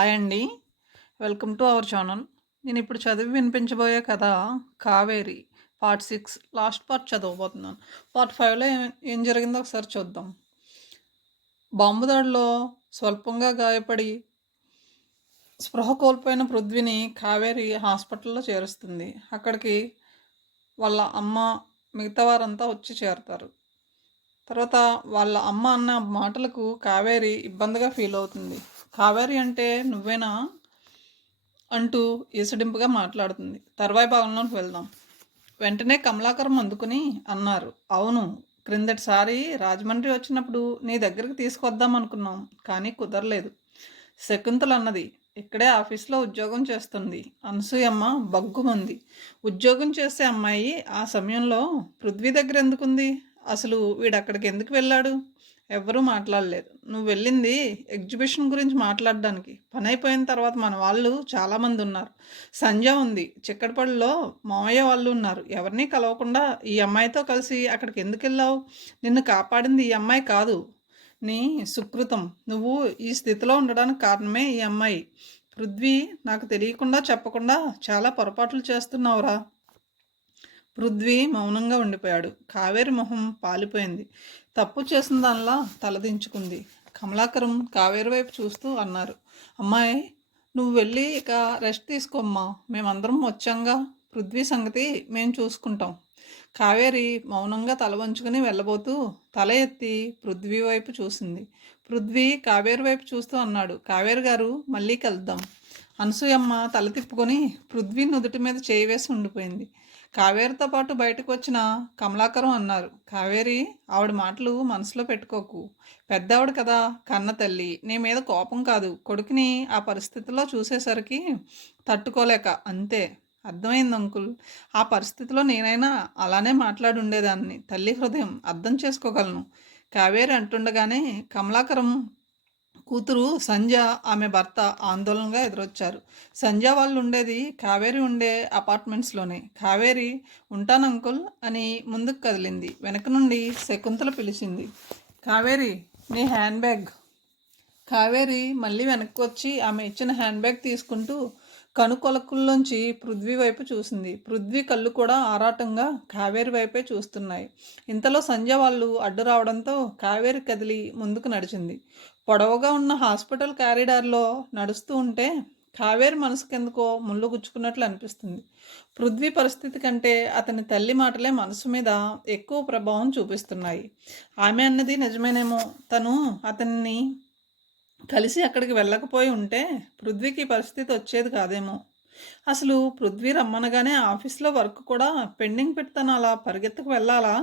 Hi అండి. Welcome to our channel. నేను ఇప్పుడు చదివి వినిపించబోయే కథ 'కావేరి' పార్ట్ 6 లాస్ట్ పార్ట్ చదవబోతున్నాను. పార్ట్ 5లో ఏం జరిగిందో ఒకసారి చూద్దాం. బాంబు దాడిలో స్వల్పంగా గాయపడి స్పృహ కోల్పోయిన పృథ్వీని కావేరి హాస్పిటల్లో చేరుస్తుంది. అక్కడికి వాళ్ళ అమ్మ, మిగతా వారంతా వచ్చి చేరుతారు. తర్వాత వాళ్ళ అమ్మ అన్న మాటలకు కావేరి ఇబ్బందిగా ఫీల్ అవుతుంది. కావేరి అంటే నువ్వేనా అంటూ ఈసడింపుగా మాట్లాడుతుంది. తర్వాయి భాగంలోకి వెళ్దాం. వెంటనే కమలాకరం అందుకుని అన్నారు, అవును, క్రిందటిసారి రాజమండ్రి వచ్చినప్పుడు నీ దగ్గరికి తీసుకొద్దాం అనుకున్నాం, కానీ కుదరలేదు. శకుంతల అన్నది, ఇక్కడే ఆఫీస్లో ఉద్యోగం చేస్తుంది. అనసూయమ్మ బగ్గుమంది. ఉద్యోగం చేసే అమ్మాయి ఆ సమయంలో పృథ్వీ దగ్గర ఎందుకుంది? అసలు వీడు అక్కడికి ఎందుకు వెళ్ళాడు? ఎవ్వరూ మాట్లాడలేదు. నువ్వు వెళ్ళింది ఎగ్జిబిషన్ గురించి మాట్లాడడానికి. పని అయిపోయిన తర్వాత మన వాళ్ళు చాలామంది ఉన్నారు. సంజ ఉంది, చిక్కడపల్లిలో మామయ్య వాళ్ళు ఉన్నారు. ఎవరినీ కలవకుండా ఈ అమ్మాయితో కలిసి అక్కడికి ఎందుకు వెళ్ళావు? నిన్ను కాపాడింది ఈ అమ్మాయి కాదు, నీ సుకృతం. నువ్వు ఈ స్థితిలో ఉండడానికి కారణమే ఈ అమ్మాయి. పృథ్వీ నాకు తెలియకుండా చెప్పకుండా చాలా పొరపాట్లు చేస్తున్నావురా. పృథ్వీ మౌనంగా ఉండిపోయాడు. కావేరి మొహం పాలిపోయింది. తప్పు చేసిన దానిలా తలదించుకుంది. కమలాకరం కావేరి వైపు చూస్తూ అన్నారు, అమ్మాయి, నువ్వు వెళ్ళి ఇక రెస్ట్ తీసుకోమ్మా. మేమందరం వచ్చాంగా. పృథ్వీ సంగతి మేము చూసుకుంటాం. కావేరి మౌనంగా తల వంచుకుని వెళ్ళబోతూ తల ఎత్తి పృథ్వీ వైపు చూసింది. పృథ్వీ కావేరి వైపు చూస్తూ అన్నాడు, కావేరి గారు, మళ్ళీ కలుద్దాం. అనసూయమ్మ తల తిప్పుకొని పృథ్వీ నుదుటి మీద చేయి వేసి ఉండిపోయింది. కావేరితో పాటు బయటకు వచ్చిన కమలాకరం అన్నారు, కావేరి, ఆవిడ మాటలు మనసులో పెట్టుకోకు. పెద్దవాడు కదా, కన్న తల్లి. నీ మీద కోపం కాదు, కొడుకుని ఆ పరిస్థితిలో చూసేసరికి తట్టుకోలేక అంతే. అర్థమైంది అంకుల్. ఆ పరిస్థితిలో నేనైనా అలానే మాట్లాడి ఉండేదాన్ని. తల్లి హృదయం అర్థం చేసుకోగలను. కావేరి అంటుండగానే కమలాకరం కూతురు సంధ్య, ఆమె భర్త ఆందోళనగా ఎదురొచ్చారు. సంధ్య వాళ్ళు ఉండేది కావేరి ఉండే అపార్ట్మెంట్స్లోనే. కావేరి, ఉంటాను అంకుల్ అని ముందుకు కదిలింది. వెనక నుండి శకుంతల పిలిచింది, కావేరి, నీ హ్యాండ్ బ్యాగ్. కావేరి మళ్ళీ వెనక్కి వచ్చి ఆమె ఇచ్చిన హ్యాండ్ బ్యాగ్ తీసుకుంటూ కనుకొలకుల్లోంచి పృథ్వీ వైపు చూసింది. పృథ్వీ కళ్ళు కూడా ఆరాటంగా కావేరి వైపే చూస్తున్నాయి. ఇంతలో సంధ్య వాళ్ళు అడ్డు రావడంతో కావేరి కదిలి ముందుకు నడిచింది. పొడవుగా ఉన్న హాస్పిటల్ కారిడార్లో నడుస్తూ ఉంటే కావేరి మనసుకెందుకో ముళ్ళు గుచ్చుకున్నట్లు అనిపిస్తుంది. పృథ్వీ పరిస్థితి కంటే అతని తల్లి మాటలే మనసు మీద ఎక్కువ ప్రభావం చూపిస్తున్నాయి. ఆమె అన్నది నిజమేనేమో. తను అతన్ని కలిసి అక్కడికి వెళ్ళకపోయి ఉంటే పృథ్వీకి పరిస్థితి వచ్చేది కాదేమో. అసలు పృథ్వీ రమ్మనగానే ఆఫీస్లో వర్క్ కూడా పెండింగ్ పెట్టి తను అలా పరిగెత్తుకు వెళ్ళాలా?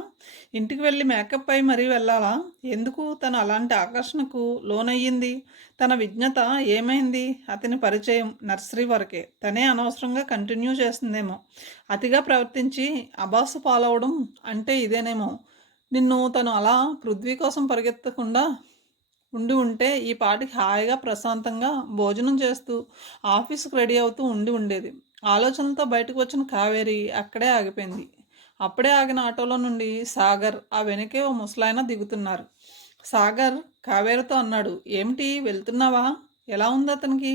ఇంటికి వెళ్ళి మేకప్ అయి మరీ వెళ్ళాలా? ఎందుకు తను అలాంటి ఆకర్షణకు లోనయ్యింది? తన విజ్ఞత ఏమైంది? అతని పరిచయం నర్సరీ వరకే. తనే అనవసరంగా కంటిన్యూ చేసిందేమో. అతిగా ప్రవర్తించి అబాసు పాలవడం అంటే ఇదేనేమో. నిన్ను తను అలా పృథ్వీ కోసం పరిగెత్తకుండా ఉండి ఉంటే ఈ పాటికి హాయిగా ప్రశాంతంగా భోజనం చేస్తూ ఆఫీస్కి రెడీ అవుతూ ఉండేది. ఆలోచనలతో బయటకు వచ్చిన కావేరి అక్కడే ఆగిపోయింది. అప్పుడే ఆగిన ఆటోలో నుండి సాగర్, ఆ వెనకే ఓ ముసలాయన దిగుతున్నారు. సాగర్ కావేరితో అన్నాడు, ఏమిటి వెళ్తున్నావా? ఎలా ఉంది అతనికి?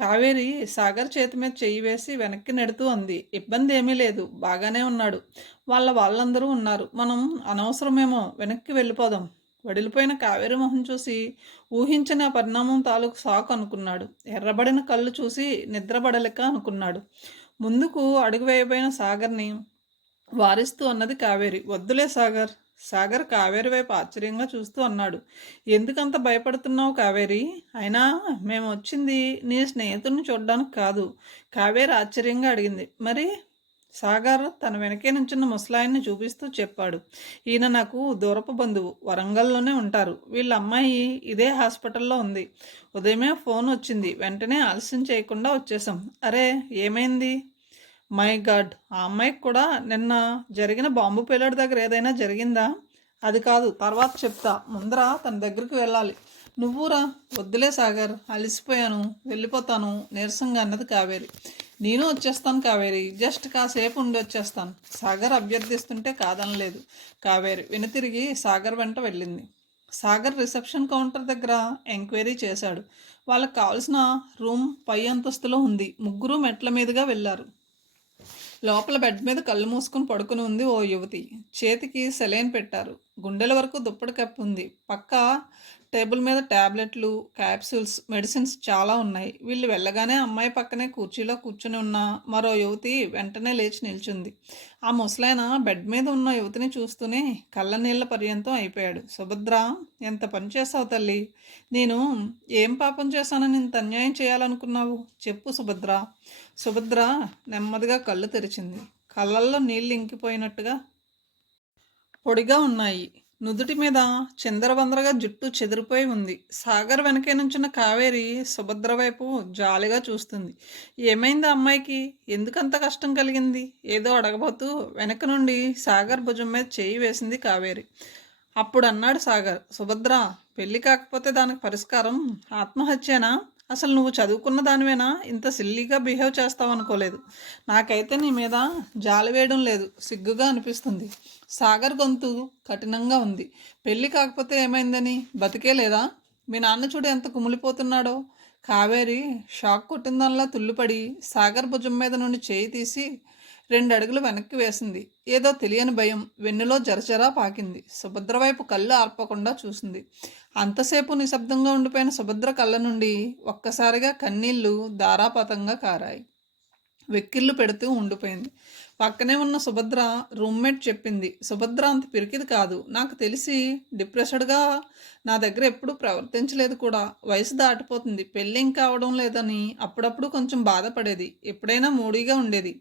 కావేరి సాగర్ చేతి మీద చెయ్యి వేసి వెనక్కి నెడుతూ అంది, ఇబ్బంది ఏమీ లేదు, బాగానే ఉన్నాడు. వాళ్ళందరూ ఉన్నారు. మనం అనవసరమేమో, వెనక్కి వెళ్ళిపోదాం. వడిలిపోయిన కావేరి మొహం చూసి ఊహించిన పరిణామం తాలూకు షాక్ అనుకున్నాడు. ఎర్రబడిన కళ్ళు చూసి నిద్రపడలేక అనుకున్నాడు. ముందుకు అడుగు వేయబోయిన సాగర్ని వారిస్తూ అన్నది కావేరి, వద్దులే సాగర్. సాగర్ కావేరి వైపు ఆశ్చర్యంగా చూస్తూ అన్నాడు, ఎందుకంత భయపడుతున్నావు కావేరి? అయినా మేము వచ్చింది నీ స్నేహితుడిని చూడడానికి కాదు. కావేరి ఆశ్చర్యంగా అడిగింది. మరి? సాగర్ తన వెనకే నుంచున్న ముసలాయన్ని చూపిస్తూ చెప్పాడు, ఈయన నాకు దూరపు బంధువు, వరంగల్లోనే ఉంటారు. వీళ్ళ అమ్మాయి ఇదే హాస్పిటల్లో ఉంది. ఉదయమే ఫోన్ వచ్చింది, వెంటనే ఆలస్యం చేయకుండా వచ్చేసాం. అరే, ఏమైంది? మై గాడ్, ఆ అమ్మాయికి కూడా నిన్న జరిగిన బాంబు పేలుడు దగ్గర ఏదైనా జరిగిందా? అది కాదు, తర్వాత చెప్తా, ముందర తన దగ్గరికి వెళ్ళాలి. నువ్వురా. వద్దులే సాగర్, అలసిపోయాను, వెళ్ళిపోతాను నీరసంగా అన్నది కావేరి. నేను వచ్చేస్తాను కావేరి, జస్ట్ కాసేపు ఉండి వచ్చేస్తాను. సాగర్ అభ్యర్థిస్తుంటే కాదనలేదు కావేరి. వెనుతిరిగి సాగర్ వెంట వెళ్ళింది. సాగర్ రిసెప్షన్ కౌంటర్ దగ్గర ఎంక్వైరీ చేశాడు. వాళ్ళకి కావాల్సిన రూమ్ పై అంతస్తులో ఉంది. ముగ్గురు మెట్ల మీదుగా వెళ్ళారు. లోపల బెడ్ మీద కళ్ళు మూసుకుని పడుకుని ఉంది ఓ యువతి. చేతికి సెలైన్ పెట్టారు. గుండెల వరకు దుప్పటి కప్పి ఉంది. పక్క టేబుల్ మీద టాబ్లెట్లు, క్యాప్సూల్స్, మెడిసిన్స్ చాలా ఉన్నాయి. వీళ్ళు వెళ్ళగానే అమ్మాయి పక్కనే కుర్చీలో కూర్చుని ఉన్న మరో యువతి వెంటనే లేచి నిల్చుంది. ఆ ముసలాయన బెడ్ మీద ఉన్న యువతిని చూస్తూనే కళ్ళ నీళ్ల పర్యంతం అయిపోయాడు. సుభద్ర, ఎంత పని చేసావు తల్లి. నేను ఏం పాపం చేశానని ఇంత అన్యాయం చేయాలనుకున్నావు? చెప్పు సుభద్ర. సుభద్ర నెమ్మదిగా కళ్ళు తెరిచింది. కళ్ళల్లో నీళ్లు ఇంకిపోయినట్టుగా పొడిగా ఉన్నాయి. నుదుటి మీద చిందరవందరగా జుట్టు చెదిరిపోయి ఉంది. సాగర్ వెనకే నుంచిన కావేరి సుభద్ర వైపు జాలిగా చూస్తుంది. ఏమైంది అమ్మాయికి? ఎందుకంత కష్టం కలిగింది? ఏదో అడగబోతూ వెనక నుండి సాగర్ భుజం మీద చేయి వేసింది కావేరి. అప్పుడు అన్నాడు సాగర్, సుభద్ర, పెళ్ళి కాకపోతే దానికి పరిష్కారం ఆత్మహత్యేనా? అసలు నువ్వు చదువుకున్న దానివేనా? ఇంత సిల్లీగా బిహేవ్ చేస్తావు అనుకోలేదు. నాకైతే నీ మీద జాలి వేయడం లేదు, సిగ్గుగా అనిపిస్తుంది. సాగర్ గొంతు కఠినంగా ఉంది. పెళ్ళి కాకపోతే ఏమైందని? బతికే లేదా? మీ నాన్న చూడు ఎంత కుమిలిపోతున్నాడో. కావేరి షాక్ కొట్టిందల్లా తుల్లిపడి సాగర్ భుజం మీద నుండి చేయి తీసి 2 అడుగులు వెనక్కి వేసింది. ఏదో తెలియని భయం వెన్నులో జరజరా పాకింది. సుభద్ర వైపు కళ్ళు ఆర్పకుండా చూసింది. అంతసేపు నిశ్శబ్దంగా ఉండిపోయిన సుభద్ర కళ్ళ నుండి ఒక్కసారిగా కన్నీళ్లు ధారాపాతంగా కారాయి. వెక్కిళ్ళు పెడుతూ ఉండిపోయింది. పక్కనే ఉన్న సుభద్ర రూమ్మేట్ చెప్పింది, సుభద్ర అంత పిరికిది కాదు. నాకు తెలిసి డిప్రెస్డ్గా నా దగ్గర ఎప్పుడూ ప్రవర్తించలేదు కూడా. వయసు దాటిపోతుంది, పెళ్ళి ఇంకా అవడం లేదని అప్పుడప్పుడు కొంచెం బాధపడేది. ఎప్పుడైనా మూడీగా ఉండేది.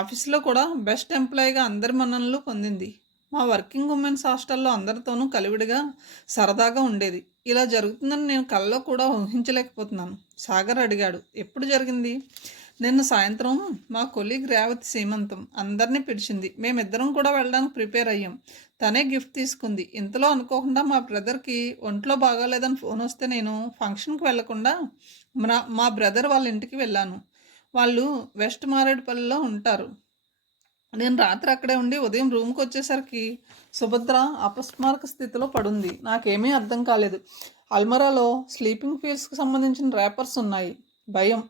ఆఫీస్లో కూడా బెస్ట్ ఎంప్లాయీగా అందరి మన్ననలు పొందింది. మా వర్కింగ్ ఉమెన్స్ హాస్టల్లో అందరితోనూ కలివిడిగా సరదాగా ఉండేది. ఇలా జరుగుతుందని నేను కల్లో కూడా ఊహించలేకపోతున్నాను. సాగర్ అడిగాడు, ఎప్పుడు జరిగింది? నిన్న సాయంత్రం మా కొలీగ్ రేవతి సీమంతం అందరినీ పిలిచింది. మేమిద్దరం కూడా వెళ్ళడానికి ప్రిపేర్ అయ్యాం. తనే గిఫ్ట్ తీసుకుంది. ఇంతలో అనుకోకుండా మా బ్రదర్కి ఒంట్లో బాగాలేదని ఫోన్ వస్తే నేను ఫంక్షన్కి వెళ్లకుండా మా బ్రదర్ వాళ్ళ ఇంటికి వెళ్ళాను. వాళ్ళు వెస్ట్ మారేడుపల్లిలో ఉంటారు. నేను రాత్రి అక్కడే ఉండి ఉదయం రూమ్కి వచ్చేసరికి సుభద్ర అపస్మారక స్థితిలో పడుంది. నాకేమీ అర్థం కాలేదు. అల్మరాలో స్లీపింగ్ ఫీల్స్కి సంబంధించిన ర్యాపర్స్ ఉన్నాయి. భయం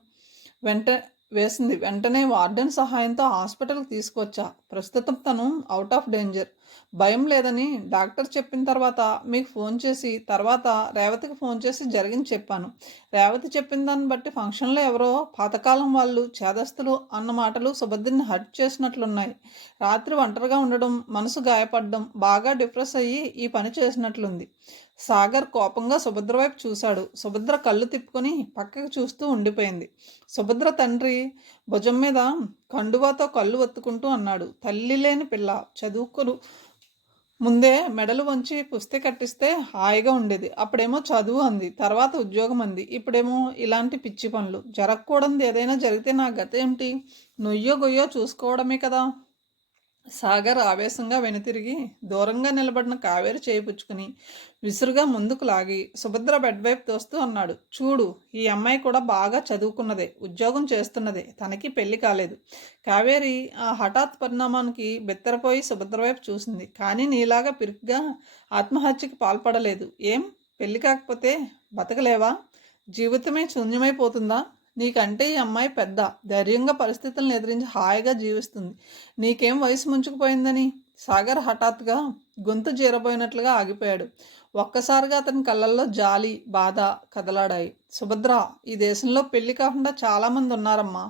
వెంటనే వార్డెన్ సహాయంతో హాస్పిటల్కి తీసుకొచ్చా. ప్రస్తుతం తను అవుట్ ఆఫ్ డేంజర్. భయం లేదని డాక్టర్ చెప్పిన తర్వాత మీకు ఫోన్ చేసి తర్వాత రేవతికి ఫోన్ చేసి జరిగింది చెప్పాను. రేవతి చెప్పిన దాన్ని బట్టి ఫంక్షన్లో ఎవరో పాతకాలం వాళ్ళు చేదస్తులు అన్న మాటలు సుభద్రని హర్ట్ చేసినట్లున్నాయి. రాత్రి ఒంటరిగా ఉండడం, మనసు గాయపడడం, బాగా డిప్రెస్ అయ్యి ఈ పని చేసినట్లుంది. సాగర్ కోపంగా సుభద్ర వైపు చూశాడు. సుభద్ర కళ్ళు తిప్పుకొని పక్కకి చూస్తూ ఉండిపోయింది. సుభద్ర తండ్రి భుజం మీద కండువాతో కళ్ళు ఒత్తుకుంటూ అన్నాడు, తల్లి లేని పిల్ల. చదువుకులు ముందే మెడలు వంచి పుస్తె కట్టిస్తే హాయిగా ఉండేది. అప్పుడేమో చదువు అంది, తర్వాత ఉద్యోగం అంది. ఇప్పుడేమో ఇలాంటి పిచ్చి పనులు. జరగకూడదు ఏదైనా జరిగితే నా గత ఏమిటి? నొయ్యో గొయ్యో చూసుకోవడమే కదా. సాగర్ ఆవేశంగా వెనుతిరిగి దూరంగా నిలబడిన కావేరి చేయిపుచ్చుకుని విసురుగా ముందుకు లాగి సుభద్ర బెడ్ వైపు తోస్తూ అన్నాడు, చూడు, ఈ అమ్మాయి కూడా బాగా చదువుకున్నదే, ఉద్యోగం చేస్తున్నదే, తనకి పెళ్లి కాలేదు. కావేరి ఆ హఠాత్ పరిణామానికి బెత్తరపోయి సుభద్ర వైపు చూసింది. కానీ నీలాగా పిరికిగా ఆత్మహత్యకి పాల్పడలేదు. ఏం, పెళ్లి కాకపోతే బతకలేవా? జీవితమే శూన్యమైపోతుందా? నీకంటే ఈ అమ్మాయి పెద్ద, ధైర్యంగా పరిస్థితులను ఎదిరించి హాయిగా జీవిస్తుంది. నీకేం వయసు ముంచుకుపోయిందని? సాగర్ హఠాత్తుగా గొంతు జీరబోయినట్లుగా ఆగిపోయాడు. ఒక్కసారిగా అతని కళ్ళల్లో జాలి, బాధ కదలాడాయి. సుభద్ర, ఈ దేశంలో పెళ్లి కాకుండా చాలామంది ఉన్నారమ్మా.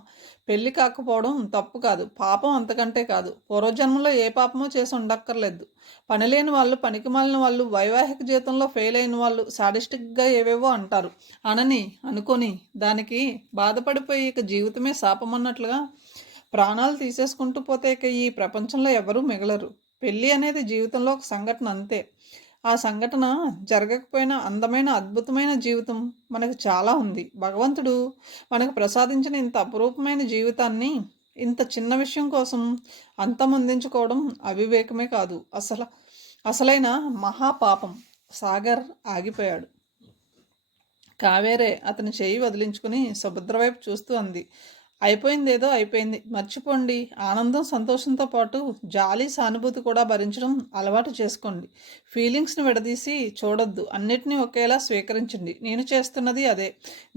పెళ్లి కాకపోవడం తప్పు కాదు, పాపం అంతకంటే కాదు. పూర్వజన్మలో ఏ పాపమో చేసి ఉండక్కర్లేదు. పనిలేని వాళ్ళు, పనికిమాలిన వాళ్ళు, వైవాహిక జీవితంలో ఫెయిల్ అయిన వాళ్ళు సాడిస్టిక్గా ఏవేవో అంటారు. అనుకొని దానికి బాధపడిపోయి ఇక జీవితమే శాపమన్నట్లుగా ప్రాణాలు తీసేసుకుంటూ పోతే ఇక ఈ ప్రపంచంలో ఎవరూ మిగలరు. పెళ్ళి అనేది జీవితంలో ఒక సంఘటన అంతే. ఆ సంఘటన జరగకపోయినా అందమైన అద్భుతమైన జీవితం మనకు చాలా ఉంది. భగవంతుడు మనకు ప్రసాదించిన ఇంత అపురూపమైన జీవితాన్ని ఇంత చిన్న విషయం కోసం అంతమొందించుకోవడం అవివేకమే కాదు, అసలైన మహాపాపం. సాగర్ ఆగిపోయాడు. కావేరే అతని చేయి వదిలించుకుని సుభద్ర వైపు చూస్తూ అంది, అయిపోయిందేదో అయిపోయింది, మర్చిపోండి. ఆనందం, సంతోషంతో పాటు జాలి, సానుభూతి కూడా భరించడం అలవాటు చేసుకోండి. ఫీలింగ్స్ని విడదీసి చూడొద్దు, అన్నిటినీ ఒకేలా స్వీకరించండి. నేను చేస్తున్నది అదే.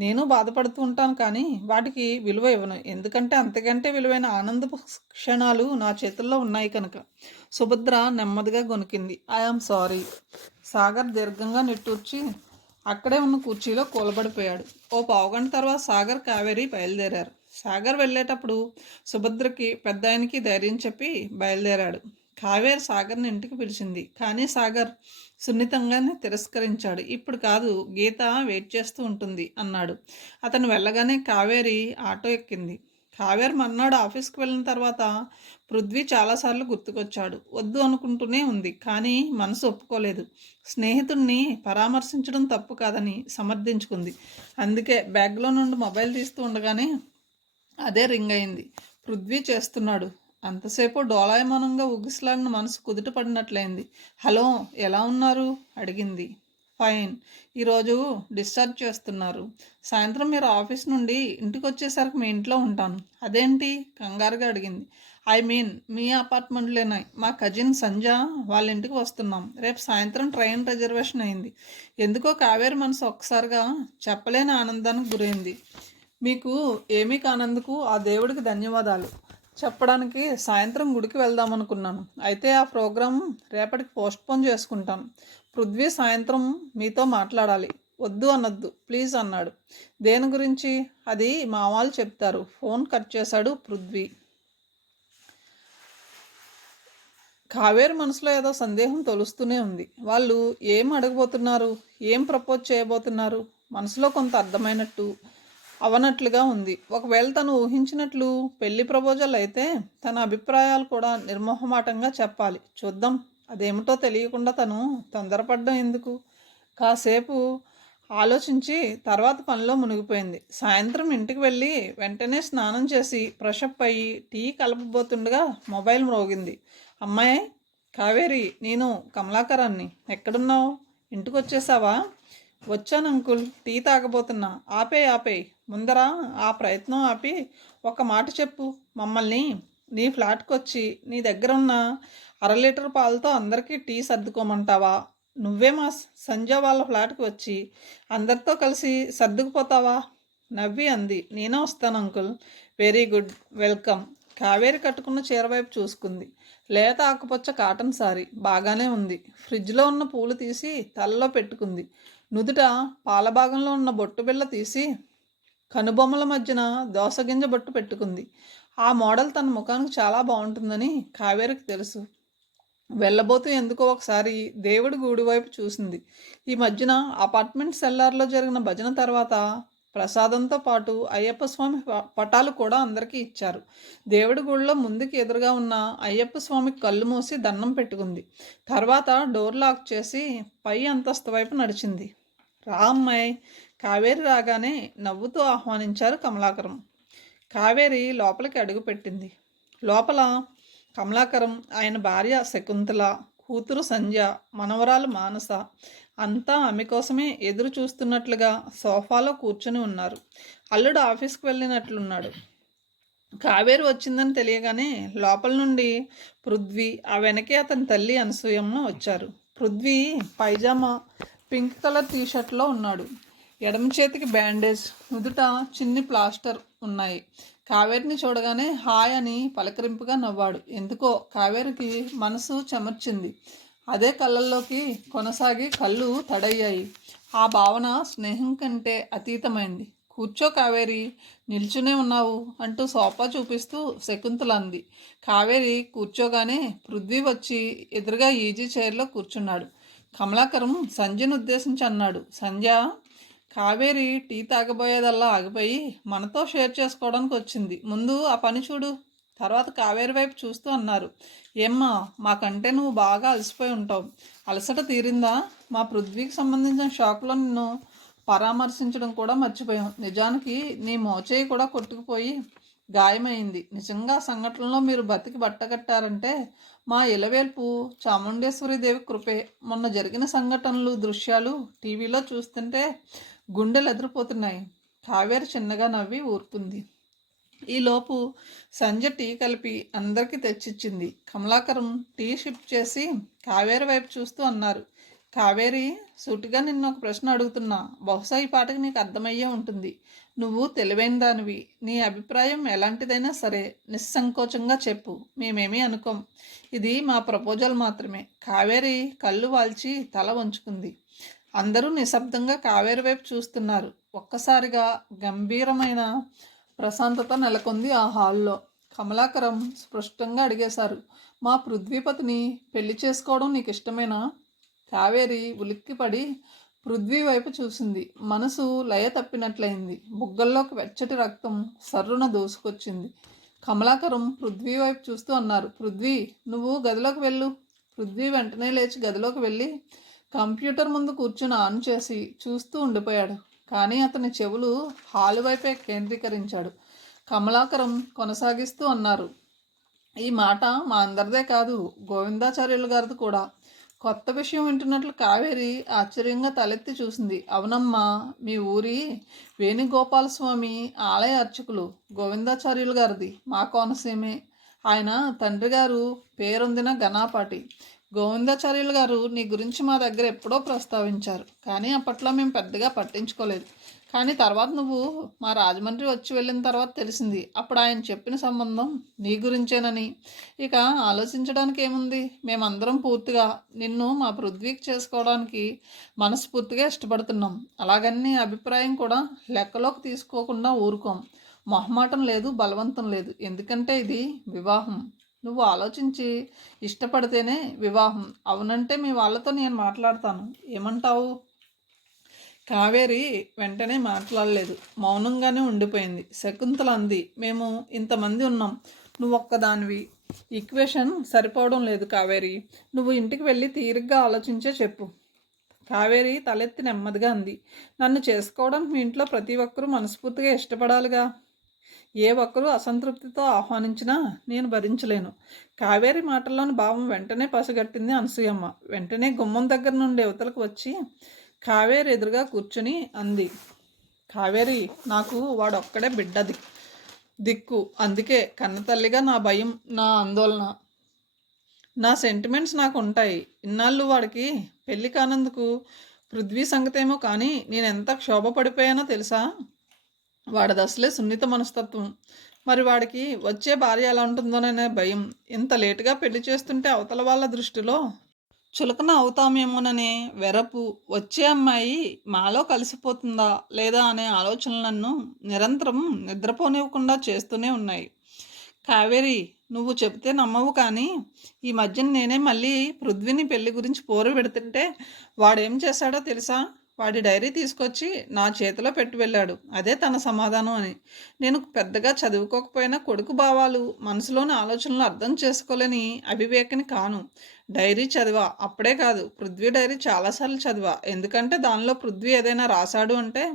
నేను బాధపడుతూ ఉంటాను, కానీ వాటికి విలువ ఇవ్వను, ఎందుకంటే అంతకంటే విలువైన ఆనంద క్షణాలు నా చేతుల్లో ఉన్నాయి కనుక. సుభద్ర నెమ్మదిగా గొనికింది. I am sorry. సాగర్ దీర్ఘంగా నిట్టూర్చి అక్కడే ఉన్న కుర్చీలో కూలబడిపోయాడు. ఓ పావుగంట తర్వాత సాగర్, కావేరి బయలుదేరారు. సాగర్ వెళ్ళేటప్పుడు సుభద్రకి, పెద్దాయనకి ధైర్యం చెప్పి బయలుదేరాడు. కావేరి సాగర్ని ఇంటికి పిలిచింది, కానీ సాగర్ సున్నితంగానే తిరస్కరించాడు. ఇప్పుడు కాదు, గీత వెయిట్ చేస్తూ ఉంటుంది అన్నాడు. అతను వెళ్ళగానే కావేరి ఆటో ఎక్కింది. కావేరి మర్నాడు ఆఫీస్కి వెళ్ళిన తర్వాత పృథ్వీ చాలాసార్లు గుర్తుకొచ్చాడు. వద్దు అనుకుంటూనే ఉంది, కానీ మనసు ఒప్పుకోలేదు. స్నేహితుడిని పరామర్శించడం తప్పు కాదని సమర్థించుకుంది. అందుకే బ్యాగ్లో నుండి మొబైల్ తీస్తూ ఉండగానే అదే రింగ్ అయింది. పృథ్వీ చేస్తున్నాడు. అంతసేపు డోలాయమానంగా ఉగిసలాడిన మనసు కుదుట పడినట్లయింది. హలో, ఎలా ఉన్నారు అడిగింది. ఫైన్. ఈరోజు డిశ్చార్జ్ చేస్తున్నారు. సాయంత్రం మీరు ఆఫీస్ నుండి ఇంటికి వచ్చేసరికి మీ ఇంట్లో ఉంటాను. అదేంటి కంగారుగా అడిగింది. ఐ మీన్ మీ అపార్ట్మెంట్లోనే మా కజిన్ సంజ వాళ్ళ ఇంటికి వస్తున్నాం. రేపు సాయంత్రం ట్రైన్ రిజర్వేషన్ అయింది. ఎందుకో కావేరి మనసు ఒక్కసారిగా చెప్పలేని ఆనందానికి గురైంది. మీకు ఏమీ కానందుకు ఆ దేవుడికి ధన్యవాదాలు చెప్పడానికి సాయంత్రం గుడికి వెళ్దామనుకున్నాను. అయితే ఆ ప్రోగ్రాం రేపటికి పోస్ట్పోన్ చేసుకుంటాను. పృథ్వీ సాయంత్రం మీతో మాట్లాడాలి. వద్దు అనొద్దు ప్లీజ్ అన్నాడు. దేని గురించి? అది మా వాళ్ళు చెప్తారు. ఫోన్ కట్ చేశాడు పృథ్వీ. కావేరి మనసులో ఏదో సందేహం తొలుస్తూనే ఉంది. వాళ్ళు ఏం అడగబోతున్నారు, ఏం ప్రపోజ్ చేయబోతున్నారు? మనసులో కొంత అర్థమైనట్టు అవనట్లుగా ఉంది. ఒకవేళ తను ఊహించినట్లు పెళ్లి ప్రపోజల్ అయితే తన అభిప్రాయాలు కూడా నిర్మోహమాటంగా చెప్పాలి. చూద్దాం. అదేమిటో తెలియకుండా తను తొందరపడ్డం ఎందుకు? కాసేపు ఆలోచించి తర్వాత పనిలో మునిగిపోయింది. సాయంత్రం ఇంటికి వెళ్ళి వెంటనే స్నానం చేసి ఫ్రెషప్ అయ్యి టీ కలపబోతుండగా మొబైల్ మ్రోగింది. అమ్మాయి, కావేరి, నేను కమలాకరాన్ని. ఎక్కడున్నావు? ఇంటికి వచ్చేసావా? వచ్చాను అంకుల్, టీ తాగబోతున్నా. ఆపే ముందర ఆ ప్రయత్నం ఆపి ఒక మాట చెప్పు. మమ్మల్ని నీ ఫ్లాట్కి వచ్చి నీ దగ్గర ఉన్న 1/2 లీటర్ పాలతో అందరికీ టీ సర్దుకోమంటావా? నువ్వే మా సంజ వాళ్ళ ఫ్లాట్కి వచ్చి అందరితో కలిసి సర్దుకుపోతావా? నవ్వి అంది. నేనే వస్తాను uncle. Very good, welcome. Kaveri కట్టుకున్న చీర వైపు చూసుకుంది. లేత ఆకుపచ్చ కాటన్ సారీ బాగానే ఉంది. ఫ్రిడ్జ్లో ఉన్న పూలు తీసి తలలో పెట్టుకుంది. నుదుట పాలభాగంలో ఉన్న బొట్టు బిళ్ళ తీసి కనుబొమ్మల మధ్యన దోసగింజ బొట్టు పెట్టుకుంది. ఆ మోడల్ తన ముఖానికి చాలా బాగుంటుందని కావేరికి తెలుసు. వెళ్ళబోతూ ఎందుకో ఒకసారి దేవుడి గుడి వైపు చూసింది. ఈ మధ్యన అపార్ట్మెంట్ సెల్లార్లో జరిగిన భజన తర్వాత ప్రసాదంతో పాటు అయ్యప్ప స్వామి పటాలు కూడా అందరికీ ఇచ్చారు. దేవుడి గుడిలో ముందుకు ఎదురుగా ఉన్న అయ్యప్ప స్వామికి కళ్ళు మూసి దండం పెట్టుకుంది. తర్వాత డోర్ లాక్ చేసి పై అంతస్తు వైపు నడిచింది. రా అమ్మాయి. కావేరి రాగానే నవ్వుతూ ఆహ్వానించారు కమలాకరం. కావేరి లోపలికి అడుగుపెట్టింది. లోపల కమలాకరం, ఆయన భార్య శకుంతల, కూతురు సంధ్య, మనవరాలు మానస అంతా ఆమె కోసమే ఎదురు చూస్తున్నట్లుగా సోఫాలో కూర్చొని ఉన్నారు. అల్లుడు ఆఫీస్కి వెళ్ళినట్లున్నాడు. కావేరి వచ్చిందని తెలియగానే లోపల నుండి పృథ్వీ, ఆ వెనకే అతని తల్లి అనసూయమ్మ వచ్చారు. పృథ్వీ పైజామా పింక్ కలర్ టీషర్ట్లో ఉన్నాడు. ఎడమ చేతికి బ్యాండేజ్, నుదుట చిన్ని ప్లాస్టర్ ఉన్నాయి. కావేరిని చూడగానే హాయ్ అని పలకరింపుగా నవ్వాడు. ఎందుకో కావేరికి మనసు చెమర్చింది. అదే కళ్ళల్లోకి కొనసాగి కళ్ళు తడయ్యాయి. ఆ భావన స్నేహం కంటే అతీతమైంది. కూర్చో కావేరి, నిల్చునే ఉన్నావు అంటూ సోఫా చూపిస్తూ శకుంతల అంది. కావేరి కూర్చోగానే పృథ్వీ వచ్చి ఎదురుగా ఈజీ చైర్లో కూర్చున్నాడు. కమలాకరం సంధ్యను ఉద్దేశించి అన్నాడు. సంధ్య, కావేరి టీ తాగబోయేదల్లా ఆగిపోయి మనతో షేర్ చేసుకోవడానికి వచ్చింది. ముందు ఆ పని చూడు. తర్వాత కావేరి వైపు చూస్తూ అన్నారు. ఏమ్మా, మాకంటే నువ్వు బాగా అలసిపోయి ఉంటావు. అలసట తీరిందా? మా పృథ్వీకి సంబంధించిన షాక్లో నిన్ను పరామర్శించడం కూడా మర్చిపోయాం. నిజానికి నీ మోచేయి కూడా కొట్టుకుపోయి గాయమైంది. నిజంగా సంఘటనలో మీరు బతికి బట్టగట్టారంటే మా ఇలవేల్పు చాముండేశ్వరిదేవి కృపే. మొన్న జరిగిన సంఘటనలు, దృశ్యాలు టీవీలో చూస్తుంటే గుండెలు ఎదిరిపోతున్నాయి. కావేరి చిన్నగా నవ్వి ఊరుకుంది. ఈలోపు సంజ టీ కలిపి అందరికీ తెచ్చిచ్చింది. కమలాకరం టీ షిఫ్ట్ చేసి కావేరి వైపు చూస్తూ అన్నారు. కావేరి, సూటిగా నిన్ను ఒక ప్రశ్న అడుగుతున్నా. బహుశా ఈ పాటకి నీకు అర్థమయ్యే ఉంటుంది. నువ్వు తెలివైన దానివి. నీ అభిప్రాయం ఎలాంటిదైనా సరే నిస్సంకోచంగా చెప్పు. మేమేమీ అనుకోం. ఇది మా ప్రపోజల్ మాత్రమే. కావేరి కళ్ళు వాల్చి తల వంచుకుంది. అందరూ నిశ్శబ్దంగా కావేరి వైపు చూస్తున్నారు. ఒక్కసారిగా గంభీరమైన ప్రశాంతత నెలకొంది ఆ హాల్లో. కమలాకరం స్పష్టంగా అడిగేశారు. మా పృథ్వీపతిని పెళ్లి చేసుకోవడం నీకు ఇష్టమేనా? కావేరి ఉలిక్కిపడి పృథ్వీ వైపు చూసింది. మనసు లయ తప్పినట్లయింది. బుగ్గల్లోకి వెచ్చటి రక్తం సర్రున దూసుకొచ్చింది. కమలాకరం పృథ్వీ వైపు చూస్తూ అన్నారు. పృథ్వీ, నువ్వు గదిలోకి వెళ్ళు. పృథ్వీ వెంటనే లేచి గదిలోకి వెళ్ళి కంప్యూటర్ ముందు కూర్చుని ఆన్ చేసి చూస్తూ ఉండిపోయాడు. కానీ అతని చెవులు హాలు వైపే కేంద్రీకరించాడు. కమలాకరం కొనసాగిస్తూ అన్నారు. ఈ మాట మా అందరిదే కాదు, గోవిందాచార్యులు గారిది కూడా. కొత్త విషయం వింటున్నట్లు కావేరి ఆశ్చర్యంగా తలెత్తి చూసింది. అవునమ్మా, మీ ఊరి వేణుగోపాలస్వామి ఆలయ అర్చకులు గోవిందాచార్యులు గారిది మా కోనసీమే. ఆయన తండ్రి గారు పేరొందిన ఘనాపాటి. గోవిందాచార్యులు గారు నీ గురించి మా దగ్గర ఎప్పుడో ప్రస్తావించారు, కానీ అప్పట్లో మేము పెద్దగా పట్టించుకోలేదు. కానీ తర్వాత నువ్వు మా రాజమండ్రి వచ్చి వెళ్ళిన తర్వాత తెలిసింది. అప్పుడు ఆయన చెప్పిన సంబంధం నీ గురించేనని. ఇక ఆలోచించడానికి ఏముంది? మేమందరం పూర్తిగా నిన్ను మా పృథ్వీకి చేసుకోవడానికి మనస్ఫూర్తిగా ఇష్టపడుతున్నాం. అలాగని అభిప్రాయం కూడా లెక్కలోకి తీసుకోకుండా ఊరుకోం. మొహమాటం లేదు, బలవంతం లేదు. ఎందుకంటే ఇది వివాహం. నువ్వు ఆలోచించి ఇష్టపడితేనే వివాహం. అవునంటే మీ వాళ్ళతో నేను మాట్లాడతాను. ఏమంటావు? కావేరి వెంటనే మాట్లాడలేదు. మౌనంగానే ఉండిపోయింది. శకుంతల అంది. మేము ఇంతమంది ఉన్నాం, నువ్వు ఒక్కదానివి. ఈక్వేషన్ సరిపోవడం లేదు కావేరి. నువ్వు ఇంటికి వెళ్ళి తీరిగ్గా ఆలోచించే చెప్పు. కావేరి తలెత్తి నెమ్మదిగా అంది. నన్ను చేసుకోవడానికి మీ ఇంట్లో ప్రతి ఒక్కరూ మనస్ఫూర్తిగా ఇష్టపడాలిగా. ఏ ఒక్కరూ అసంతృప్తితో ఆహ్వానించినా నేను భరించలేను. కావేరి మాటల్లోని భావం వెంటనే పసిగట్టింది అనసూయమ్మ. వెంటనే గుమ్మం దగ్గర నుండి యువతలకు వచ్చి కావేరి ఎదురుగా కూర్చుని అంది. కావేరి, నాకు వాడొక్కడే బిడ్డది దిక్కు. అందుకే కన్నతల్లిగా నా భయం, నా ఆందోళన, నా సెంటిమెంట్స్ నాకు ఉంటాయి. ఇన్నాళ్ళు వాడికి పెళ్లి కానందుకు పృథ్వీ సంగతేమో కానీ నేను ఎంత క్షోభపడిపోయానో తెలుసా? వాడిది అసలే సున్నిత మనస్తత్వం. మరి వాడికి వచ్చే భార్య ఎలా ఉంటుందోననే భయం. ఇంత లేటుగా పెళ్లి చేస్తుంటే అవతల వాళ్ళ దృష్టిలో చులకన అవుతామేమోననే వెరపు. వచ్చే అమ్మాయి మాలో కలిసిపోతుందా లేదా అనే ఆలోచనలు నన్ను నిరంతరం నిద్రపోనివ్వకుండా చేస్తూనే ఉన్నాయి. కావేరి, నువ్వు చెబితే నమ్మవు, కానీ ఈ మధ్యన నేనే మళ్ళీ పృథ్వీని పెళ్లి గురించి పోరు పెడుతుంటే వాడేం చేశాడో తెలుసా? వాడి డైరీ తీసుకొచ్చి నా చేతిలో పెట్టి వెళ్ళాడు. అదే తన సమాధానం అని. నేను పెద్దగా చదువుకోకపోయినా కొడుకు భావాలు, మనసులోని ఆలోచనలు అర్థం చేసుకోలేని అవివేకిని కాను. డైరీ చదివా. అప్పుడే కాదు, పృథ్వీ డైరీ చాలాసార్లు చదివా. ఎందుకంటే దానిలో పృథ్వీ ఏదైనా రాశాడు అంటే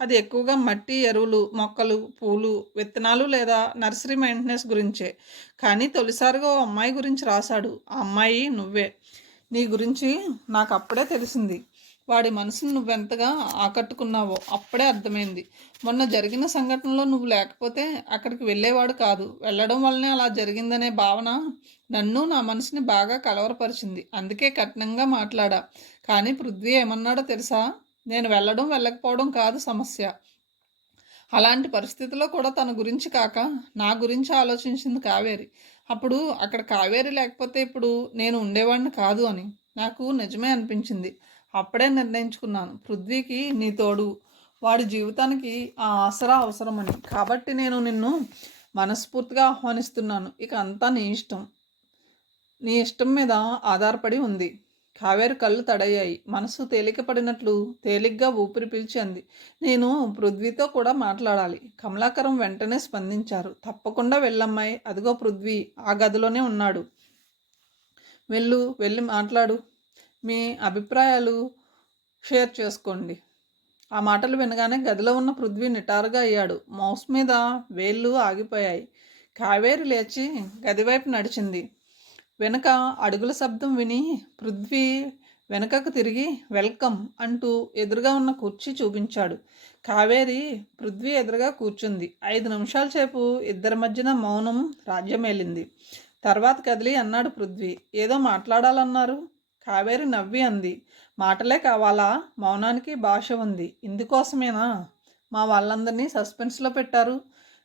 అది ఎక్కువగా మట్టి, ఎరువులు, మొక్కలు, పూలు, విత్తనాలు లేదా నర్సరీ మెయింటెనెన్స్ గురించే. కానీ తొలిసారిగా ఓ అమ్మాయి గురించి రాశాడు. ఆ అమ్మాయి నువ్వే. నీ గురించి నాకు అప్పుడే తెలిసింది. వాడి మనసును నువ్వెంతగా ఆకట్టుకున్నావో అప్పుడే అర్థమైంది. మొన్న జరిగిన సంఘటనలో నువ్వు లేకపోతే అక్కడికి వెళ్ళేవాడు కాదు. వెళ్ళడం వల్లనే అలా జరిగిందనే భావన నన్ను, నా మనసుని బాగా కలవరపరిచింది. అందుకే కఠినంగా మాట్లాడా. కానీ పృథ్వీ ఏమన్నాడో తెలుసా? నేను వెళ్ళడం వెళ్ళకపోవడం కాదు సమస్య. అలాంటి పరిస్థితిలో కూడా తన గురించి కాక నా గురించి ఆలోచించింది కావేరి. అప్పుడు అక్కడ కావేరి లేకపోతే ఇప్పుడు నేను ఉండేవాడిని కాదు అని నాకు నిజమే అనిపించింది. అప్పుడే నిర్ణయించుకున్నాను, పృథ్వీకి నీ తోడు, వాడి జీవితానికి ఆ ఆసరా అవసరమని. కాబట్టి నేను నిన్ను మనస్ఫూర్తిగా ఆహ్వానిస్తున్నాను. ఇక అంతా నీ ఇష్టం. నీ ఇష్టం మీద ఆధారపడి ఉంది. కావేరి కళ్ళు తడయ్యాయి. మనసు తేలికపడినట్లు తేలిగ్గా ఊపిరి పీల్చి అంది. నేను పృథ్వీతో కూడా మాట్లాడాలి. కమలాకరం వెంటనే స్పందించారు. తప్పకుండా వెళ్ళమ్మాయి. అదిగో పృథ్వీ ఆ గదిలోనే ఉన్నాడు. వెళ్ళి మాట్లాడు. మీ అభిప్రాయాలు షేర్ చేసుకోండి. ఆ మాటలు వినగానే గదిలో ఉన్న పృథ్వీ నిటారుగా అయ్యాడు. మౌస్ మీద వేళ్ళు ఆగిపోయాయి. కావేరి లేచి గదివైపు నడిచింది. వెనుక అడుగుల శబ్దం విని పృథ్వీ వెనకకు తిరిగి వెల్కమ్ అంటూ ఎదురుగా ఉన్న కుర్చీ చూపించాడు. కావేరి పృథ్వీ ఎదురుగా కూర్చుంది. 5 నిమిషాల సేపు ఇద్దరి మధ్యన మౌనం రాజ్యమేలింది. తర్వాత కదిలి అన్నాడు పృథ్వీ. ఏదో మాట్లాడాలన్నారు? కావేరి నవ్వి అంది. మాటలే కావాలా? మౌనానికి భాష ఉంది. ఇందుకోసమేనా మా వాళ్ళందరినీ సస్పెన్స్లో పెట్టారు?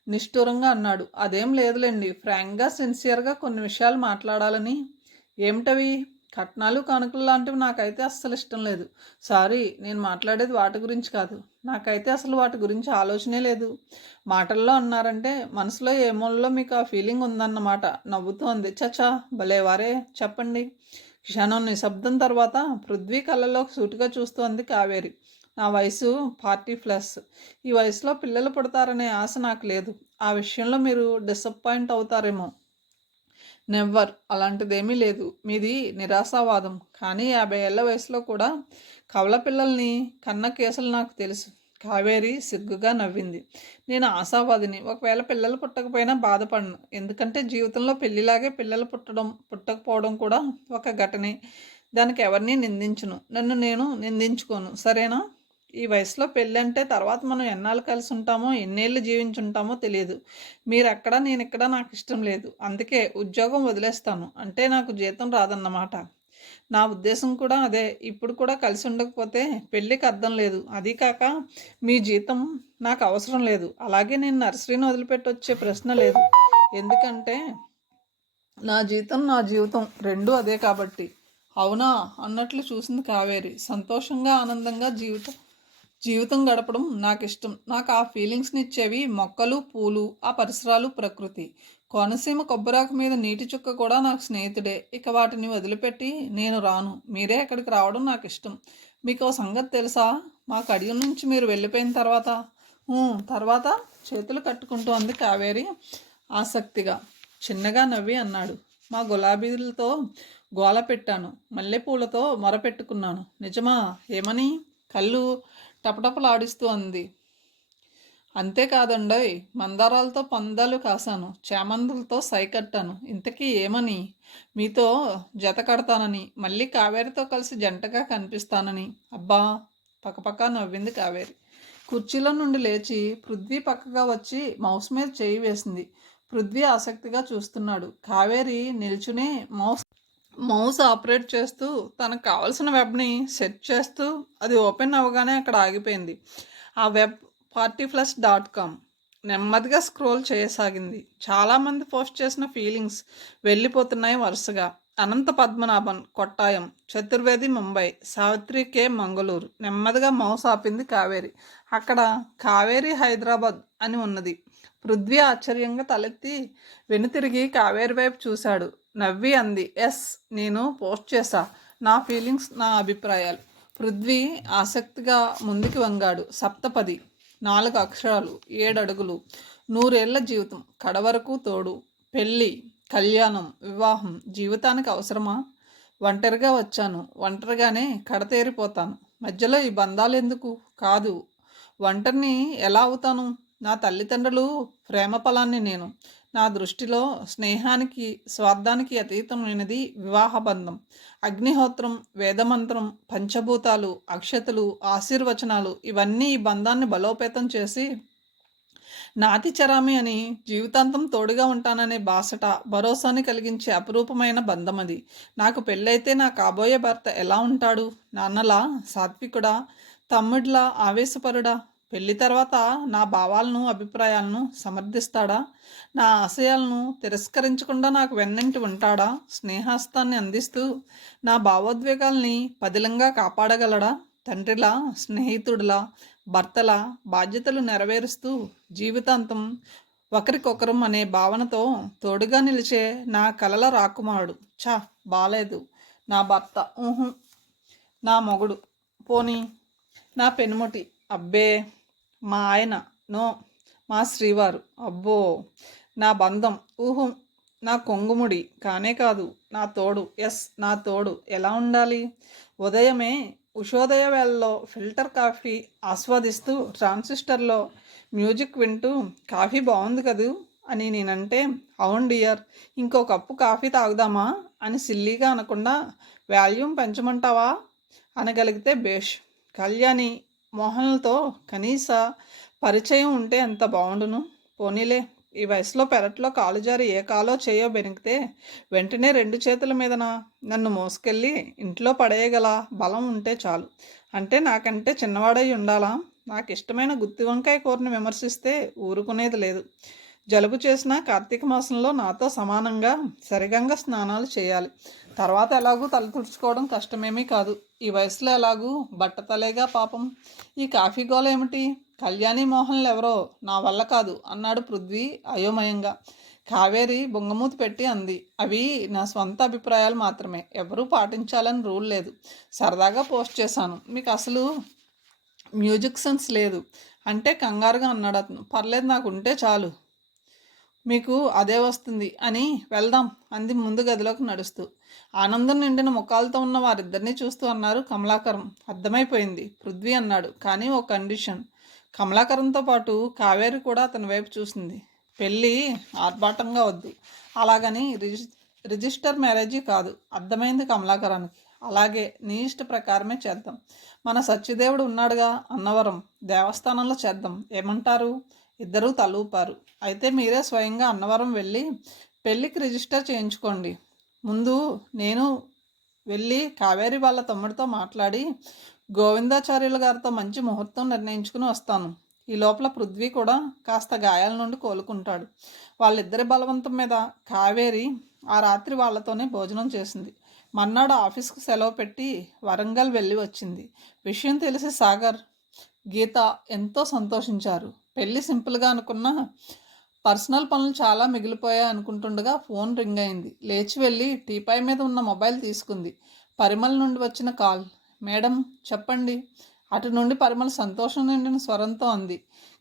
నిష్ఠూరంగా అన్నాడు. అదేం లేదులేండి, ఫ్రాంక్గా సిన్సియర్గా కొన్ని విషయాలు మాట్లాడాలని. ఏమిటవి? కట్నాలు కానుకలు లాంటివి నాకైతే అస్సలు ఇష్టం లేదు. సారీ, నేను మాట్లాడేది వాటి గురించి కాదు. నాకైతే అసలు వాటి గురించి ఆలోచనే లేదు. మాటల్లో అన్నారంటే మనసులో ఏ మూలలో మీకు ఆ ఫీలింగ్ ఉందన్నమాట. నవ్వుతోంది. చచా, భలేవారే, చెప్పండి. క్షణం నిశ్శబ్దం తర్వాత పృథ్వీ కళ్ళలో సూటిగా చూస్తోంది కావేరి. నా వయసు 40+. ఈ వయసులో పిల్లలు పుడతారనే ఆశ నాకు లేదు. ఆ విషయంలో మీరు డిసప్పాయింట్ అవుతారేమో. నెవ్వర్, అలాంటిదేమీ లేదు. మీది నిరాశావాదం. కానీ 50 ఏళ్ల వయసులో కూడా కవల పిల్లల్ని కన్న కేసులు నాకు తెలుసు. కావేరి సిగ్గుగా నవ్వింది. నేను ఆశావాదిని. ఒకవేళ పిల్లలు పుట్టకపోయినా బాధపడను. ఎందుకంటే జీవితంలో పెళ్లిలాగే పిల్లలు పుట్టకపోవడం కూడా ఒక ఘటనే. దానికి ఎవరిని నిందించను. నన్ను నేను నిందించుకోను. సరేనా? ఈ వయసులో పెళ్ళి అంటే తర్వాత మనం ఎన్నాళ్ళు కలిసి ఉంటామో, ఎన్నేళ్ళు జీవించుంటామో తెలియదు. మీరెక్కడ నేనిక్కడ నాకు ఇష్టం లేదు. అందుకే ఉద్యోగం వదిలేస్తాను. అంటే నాకు జీతం రాదన్నమాట. నా ఉద్దేశం కూడా అదే. ఇప్పుడు కూడా కలిసి ఉండకపోతే పెళ్ళికి అర్థం లేదు. అదీ కాక మీ జీతం నాకు అవసరం లేదు. అలాగే నేను నర్సరీని వదిలిపెట్టి వచ్చే ప్రశ్న లేదు. ఎందుకంటే నా జీతం నా జీవితం రెండూ అదే కాబట్టి. అవునా అన్నట్లు చూసింది కావేరి. సంతోషంగా ఆనందంగా జీవితం గడపడం నాకు ఇష్టం. నాకు ఆ ఫీలింగ్స్ని ఇచ్చేవి మొక్కలు, పూలు, ఆ పరిసరాలు, ప్రకృతి. కోనసీమ కొబ్బరాకు మీద నీటి చుక్క కూడా నాకు స్నేహితుడే. ఇక వాటిని వదిలిపెట్టి నేను రాను. మీరే ఎక్కడికి రావడం నాకు ఇష్టం. మీకు సంగతి తెలుసా? మా కడియం నుంచి మీరు వెళ్ళిపోయిన తర్వాత తర్వాత చేతులు కట్టుకుంటూ అంది కావేరి ఆసక్తిగా. చిన్నగా నవ్వి అన్నాడు. మా గులాబీలతో గోల పెట్టాను, మల్లెపూలతో మొరపెట్టుకున్నాను. నిజమా? ఏమని? కళ్ళు టపటపలాడిస్తూ అంది. అంతేకాదండోయ్, మందారాలతో పందాలు కాశాను, చామంతులతో సైకట్టాను. ఇంతకీ ఏమని? మీతో జత కడతానని, మళ్ళీ కావేరితో కలిసి జంటగా కనిపిస్తానని. అబ్బా! పక్కపక్క నవ్వింది కావేరి. కుర్చీలో నుండి లేచి పృథ్వీ పక్కగా వచ్చి మౌస్ మీద చేయి వేసింది. పృథ్వీ ఆసక్తిగా చూస్తున్నాడు. కావేరి నిల్చునే మౌస్ ఆపరేట్ చేస్తూ తనకు కావాల్సిన వెబ్ని సెట్ చేస్తూ అది ఓపెన్ అవ్వగానే అక్కడ ఆగిపోయింది. ఆ వెబ్ 40plus.com. నెమ్మదిగా స్క్రోల్ చేయసాగింది. చాలామంది పోస్ట్ చేసిన ఫీలింగ్స్ వెళ్ళిపోతున్నాయి వరుసగా. అనంత పద్మనాభన్ కొట్టాయం, చతుర్వేది ముంబై, సావిత్రి కే మంగళూరు. నెమ్మదిగా మౌస్ ఆపింది కావేరి. అక్కడ కావేరి హైదరాబాద్ అని ఉన్నది. పృథ్వీ ఆశ్చర్యంగా తలెత్తి వెనుతిరిగి కావేరి వైపు చూశాడు. నవ్వి అంది. ఎస్, నేను పోస్ట్ చేశా. నా ఫీలింగ్స్, నా అభిప్రాయాలు. పృథ్వీ ఆసక్తిగా ముందుకు వంగాడు. 7 4 అక్షరాలు, 7 అడుగులు, 100 ఏళ్ల జీవితం, కడవరకు తోడు. పెళ్ళి, కళ్యాణం, వివాహం జీవితానికి అవసరమా? ఒంటరిగా వచ్చాను, ఒంటరిగానే కడతేరిపోతాను. మధ్యలో ఈ బంధాలు ఎందుకు? కాదు, ఒంటరిని ఎలా అవుతాను? నా తల్లిదండ్రులు ప్రేమ ఫలాన్ని నేను. నా దృష్టిలో స్నేహానికి, స్వార్థానికి అతీతమైనది వివాహ బంధం. అగ్నిహోత్రం, వేదమంత్రం, పంచభూతాలు, అక్షతలు, ఆశీర్వచనాలు ఇవన్నీ ఈ బంధాన్ని బలోపేతం చేసి నాతి చరామి అని జీవితాంతం తోడుగా ఉంటాననే బాసట, భరోసాని కలిగించే అపురూపమైన బంధం అది. నాకు పెళ్ళైతే నా కాబోయే భర్త ఎలా ఉంటాడు? నాన్నలా సాత్వికుడా? తమ్ముడిలా ఆవేశపరుడా? పెళ్లి తర్వాత నా భావాలను, అభిప్రాయాలను సమర్థిస్తాడా? నా ఆశయాలను తిరస్కరించకుండా నాకు వెన్నంటి ఉంటాడా? స్నేహాస్తాన్ని అందిస్తూ నా భావోద్వేగాల్ని పదిలంగా కాపాడగలడా? తండ్రిలా, స్నేహితుడిలా, భర్తలా బాధ్యతలు నెరవేరుస్తూ జీవితాంతం ఒకరికొకరం అనే భావనతో తోడుగా నిలిచే నా కలల రాకుమారుడు. బాలేదు. నా భర్త, నా మొగుడు, పోనీ నా పెనుముటి, అబ్బే, మా ఆయన, నో, మా శ్రీవారు, అబ్బో, నా బంధం, నా కొంగుముడి, కానే కాదు, నా తోడు, ఎస్, నా తోడు. ఎలా ఉండాలి? ఉదయమే ఉషోదయ వేళలో ఫిల్టర్ కాఫీ ఆస్వాదిస్తూ ట్రాన్సిస్టర్లో మ్యూజిక్ వింటూ కాఫీ బాగుంది కదూ అని నేనంటే, అవును డియర్, ఇంకో కప్పు కాఫీ తాగుదామా అని సిల్లీగా అనకుండా వాల్యూమ్ పెంచమంటావా అనగలిగితే బేష్. కళ్యాణి మోహన్లతో కనీస పరిచయం ఉంటే ఎంత బాగుండును. పోనీలే, ఈ వయసులో పెరట్లో కాలు జారి ఏ కాలో చేయో బెనికితే వెంటనే 2 చేతుల మీదన నన్ను మోసుకెళ్ళి ఇంట్లో పడేయగల బలం ఉంటే చాలు. అంటే నాకంటే చిన్నవాడై ఉండాలా? నాకు ఇష్టమైన గుత్తి వంకాయ కూరని విమర్శిస్తే ఊరుకునేది లేదు. జలుబు చేసినా కార్తీక మాసంలో నాతో సమానంగా సరిగంగా స్నానాలు చేయాలి. తర్వాత ఎలాగూ తల తుడుచుకోవడం కష్టమేమీ కాదు. ఈ వయసులో ఎలాగూ బట్టతలేగా పాపం. ఈ కాఫీ గోల ఏమిటి? కళ్యాణి మోహన్లు ఎవరో నా వల్ల కాదు అన్నాడు పృథ్వీ అయోమయంగా. కావేరి బొంగమూతి పెట్టి అంది. అవి నా స్వంత అభిప్రాయాలు మాత్రమే, ఎవరూ పాటించాలని రూల్ లేదు. సరదాగా పోస్ట్ చేశాను. మీకు అసలు మ్యూజిక్ సెన్స్ లేదు అంటే కంగారుగా అన్నాడు అతను. పర్లేదు, నాకు ఉంటే చాలు, మీకు అదే వస్తుంది అని వెళ్దాం అంది ముందు గదిలోకి నడుస్తూ. ఆనందం నిండిన ముఖాలతో ఉన్న వారిద్దరినీ చూస్తూ అన్నారు కమలాకరం. అర్థమైపోయింది పృథ్వీ అన్నాడు. కానీ ఓ కండిషన్. కమలాకరంతో పాటు కావేరి కూడా అతని వైపు చూసింది. పెళ్ళి ఆర్భాటంగా వద్దు, అలాగని రిజిస్టర్ మ్యారేజీ కాదు. అర్థమైంది కమలాకరానికి. అలాగే, నీ ఇష్ట ప్రకారమే చేద్దాం. మన సత్యదేవుడు ఉన్నాడుగా అన్నవరం, దేవస్థానంలో చేద్దాం, ఏమంటారు? ఇద్దరూ తలూపారు. అయితే మీరే స్వయంగా అన్నవరం వెళ్ళి పెళ్ళికి రిజిస్టర్ చేయించుకోండి. ముందు నేను వెళ్ళి కావేరి వాళ్ళ తమ్ముడితో మాట్లాడి గోవిందాచార్యుల గారితో మంచి ముహూర్తం నిర్ణయించుకుని వస్తాను. ఈ లోపల పృథ్వీ కూడా కాస్త గాయాల నుండి కోలుకుంటాడు. వాళ్ళిద్దరి బలవంతం మీద కావేరి ఆ రాత్రి వాళ్ళతోనే భోజనం చేసింది. మర్నాడు ఆఫీస్కు సెలవు పెట్టి వరంగల్ వెళ్ళి వచ్చింది. విషయం తెలిసి సాగర్, గీత ఎంతో సంతోషించారు. పెళ్ళి సింపుల్గా అనుకున్నా పర్సనల్ పనులు చాలా మిగిలిపోయాయి అనుకుంటుండగా ఫోన్ రింగ్ అయింది. లేచి వెళ్ళి టీపాయ్ మీద ఉన్న మొబైల్ తీసుకుంది. పరిమళ నుండి వచ్చిన కాల్. మేడం చెప్పండి. అటు నుండి పరిమళ సంతోషం నిండిన స్వరంతో అంది.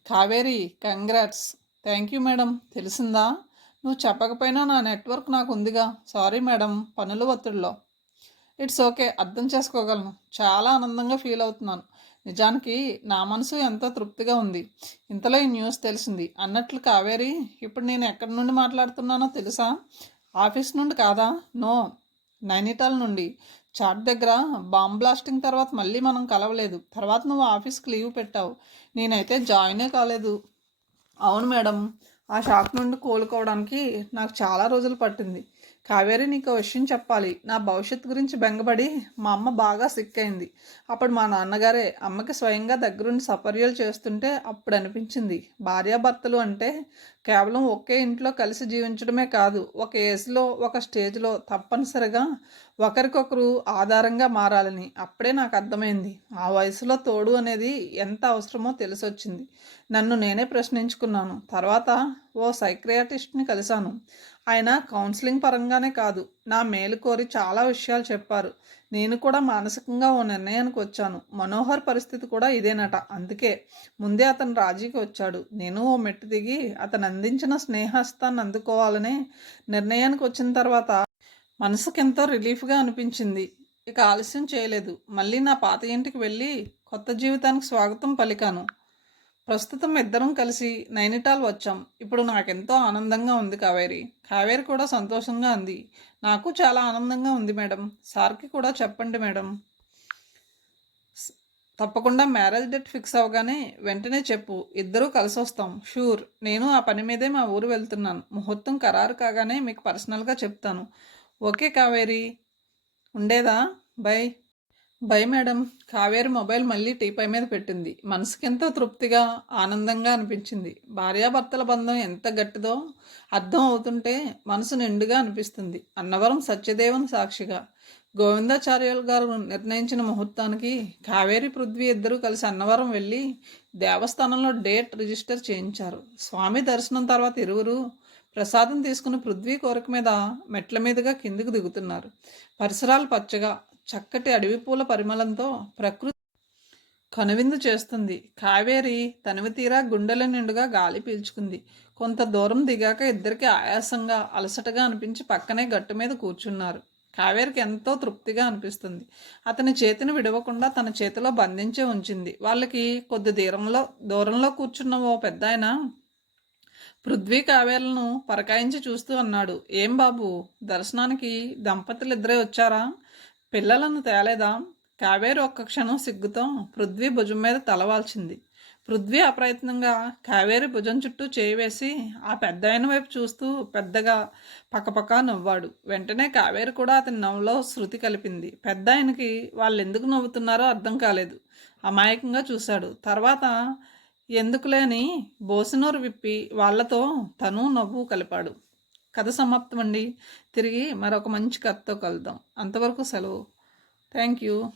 Kaveri, congrats. Thank you madam. తెలిసిందా? నువ్వు చెప్పకపోయినా నా నెట్వర్క్ నాకు ఉందిగా. సారీ మేడం, పనుల ఒత్తిడిలో. ఇట్స్ ఓకే, అర్థం చేసుకోగలను. చాలా ఆనందంగా ఫీల్ అవుతున్నాను. నిజానికి నా మనసు ఎంతో తృప్తిగా ఉంది. ఇంతలో ఈ న్యూస్ తెలిసింది. అన్నట్లు కావేరి, ఇప్పుడు నేను ఎక్కడి నుండి మాట్లాడుతున్నానో తెలుసా? ఆఫీస్ నుండి కాదా? నో, నైనిటాల్ నుండి. చాట్ దగ్గర బాంబ్ బ్లాస్టింగ్ తర్వాత మళ్ళీ మనం కలవలేదు. తర్వాత నువ్వు ఆఫీస్కి లీవ్ పెట్టావు. నేనైతే జాయినే కాలేదు. అవును మేడం, ఆ షాక్ నుండి కోలుకోవడానికి నాకు చాలా రోజులు పట్టింది. కావేరి, నీకు విషయం చెప్పాలి. నా భవిష్యత్తు గురించి బెంగపడి మా అమ్మ బాగా సిక్ అయింది. అప్పుడు మా నాన్నగారే అమ్మకి స్వయంగా దగ్గరుండి సపర్యలు చేస్తుంటే అప్పుడు అనిపించింది, భార్యాభర్తలు అంటే కేవలం ఒకే ఇంట్లో కలిసి జీవించడమే కాదు, ఒక ఏజ్లో ఒక స్టేజ్లో తప్పనిసరిగా ఒకరికొకరు ఆధారంగా మారాలని. అప్పుడే నాకు అర్థమైంది. ఆ వయసులో తోడు అనేది ఎంత అవసరమో తెలిసొచ్చింది. నన్ను నేనే ప్రశ్నించుకున్నాను. తర్వాత ఓ సైక్రియాటిస్ట్ని కలిశాను. ఆయన కౌన్సిలింగ్ పరంగానే కాదు, నా మేలు కోరి చాలా విషయాలు చెప్పారు. నేను కూడా మానసికంగా ఓ నిర్ణయానికి వచ్చాను. మనోహర్ పరిస్థితి కూడా ఇదేనట. అందుకే ముందే అతను రాజీకి వచ్చాడు. నేను ఓ మెట్టు దిగి అతను అందించిన స్నేహస్తాన్ని అందుకోవాలనే నిర్ణయానికి వచ్చిన తర్వాత మనసుకెంతో రిలీఫ్గా అనిపించింది. ఇక ఆలస్యం చేయలేదు. మళ్ళీ నా పాత ఇంటికి వెళ్ళి కొత్త జీవితానికి స్వాగతం పలికాను. ప్రస్తుతం ఇద్దరం కలిసి నైనిటాల్ వచ్చాం. ఇప్పుడు నాకెంతో ఆనందంగా ఉంది కావేరి. కావేరి కూడా సంతోషంగా అంది. నాకు చాలా ఆనందంగా ఉంది మేడం. సార్కి కూడా చెప్పండి మేడం. తప్పకుండా మ్యారేజ్ డేట్ ఫిక్స్ అవగానే వెంటనే చెప్పు. ఇద్దరూ కలిసి వస్తాం. షూర్. నేను ఆ పని మీదే మా ఊరు వెళ్తున్నాను. ముహూర్తం ఖరారు కాగానే మీకు పర్సనల్గా చెప్తాను. ఓకే కావేరి, ఉండేదా? By. By madam. Kaveri mobile మళ్ళీ టీపై మీద పెట్టింది. మనసుకెంతో తృప్తిగా, ఆనందంగా అనిపించింది. భార్యాభర్తల బంధం ఎంత గట్టిదో అర్థం అవుతుంటే మనసు నిండుగా అనిపిస్తుంది. అన్నవరం సత్యదేవన్ సాక్షిగా గోవిందాచార్యులు గారు నిర్ణయించిన ముహూర్తానికి కావేరి, పృథ్వీ ఇద్దరూ కలిసి అన్నవరం వెళ్ళి దేవస్థానంలో డేట్ రిజిస్టర్ చేయించారు. స్వామి దర్శనం తర్వాత ఇరువురు ప్రసాదం తీసుకుని పృథ్వీ కోరిక మీద మెట్ల మీదుగా కిందికి దిగుతున్నారు. పరిసరాలు పచ్చగా, చక్కటి అడవి పూల పరిమళంతో ప్రకృతి కనువిందు చేస్తుంది. కావేరి తనివి తీరా గుండెల నిండుగా గాలి పీల్చుకుంది. కొంత దూరం దిగాక ఇద్దరికి ఆయాసంగా, అలసటగా అనిపించి పక్కనే గట్టు మీద కూర్చున్నారు. కావేరికి ఎంతో తృప్తిగా అనిపిస్తుంది. అతని చేతిని విడవకుండా తన చేతిలో బంధించే ఉంచింది. వాళ్ళకి కొద్ది దూరంలో కూర్చున్న ఓ పెద్ద ఆయన పృథ్వీ కావేర్లను పరకాయించి చూస్తూ అన్నాడు. ఏం బాబు, దర్శనానికి దంపతులు ఇద్దరే వచ్చారా? పిల్లలను తేలేదా? కావేరి ఒక్క క్షణం సిగ్గుతో పృథ్వీ భుజం మీద తలవాల్చింది. పృథ్వీ అప్రయత్నంగా కావేరి భుజం చుట్టూ చేయి వేసి ఆ పెద్దాయన వైపు చూస్తూ పెద్దగా పక్కపక్క నవ్వాడు. వెంటనే కావేరి కూడా అతని నవ్వులో శృతి కలిపింది. పెద్దాయనకి వాళ్ళు ఎందుకు నవ్వుతున్నారో అర్థం కాలేదు. అమాయకంగా చూశాడు. తర్వాత ఎందుకులేని బోసినోరు విప్పి వాళ్లతో తను నవ్వు కలిపాడు. కథ సమాప్తం అండి. తిరిగి మరొక మంచి కథతో కలుద్దాం. అంతవరకు సెలవు. Thank you.